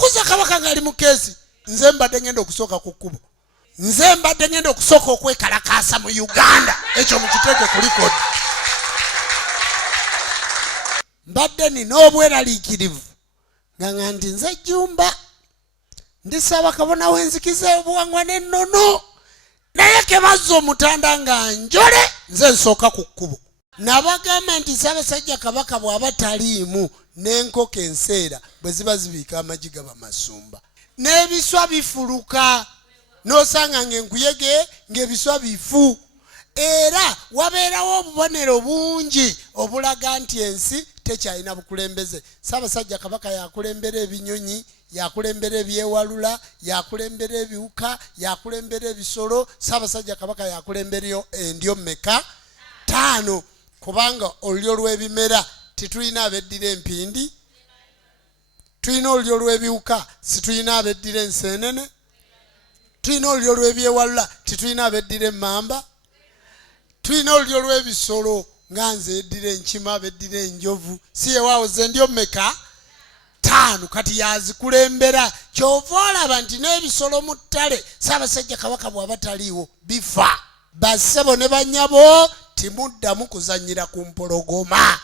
wakuza kabaka ngali mu keesi nze mbadde ngenda okusooka ku kkubo nze mbadde ngenda okusooka okwekalakaasa mu Uganda ekyo mukiteeke ku likodi mbadde nina obweraliikirivu nga nti nze Jjumba ndi Ssaabakabona w'enzikiza obuwangwa n'ennono naye kebazza omutanda nga njole nze nsooka ku kkubo nabagamba nti Ssaabasajja Kabaka bw'aba taliimu n'enkoko enseera bwe ziba zibiika amagi gaba masumba n'ebiswa bifuluka n'osanga ng'enkuyege ng'ebiswa bifu era wabeerawo obubonero bungi obulaga nti ensi tekyalina bukulembeze. Ssaabasajja Kabaka yakulembera ebinyonyi, yakulembera ebyewalula, yakulembera ebiwuka, yakulembera ebisolo. Ssaabasajja Kabaka yakulembera endyo mmeka? 5. Kubanga olulyo lw'ebimera titulina abeddira empindi, tulina olulyo lw'ebiwuka situlina abeddira enseenene, tulina olulyo lw'ebyewalula titulina abeddira emmamba, tulina olulyo lw'ebisolo nga nze eddira enkima abeddira enjovu. Si yewaawo ze ndyo mmeka? 5. Kati yazikulembera kyova olaba nti n'ebisolo mu ttale Ssaabasajja Kabaka bw'aba taliiwo bifa. Bassebo ne bannyabo timuddamu kuzannyira ku mpologoma.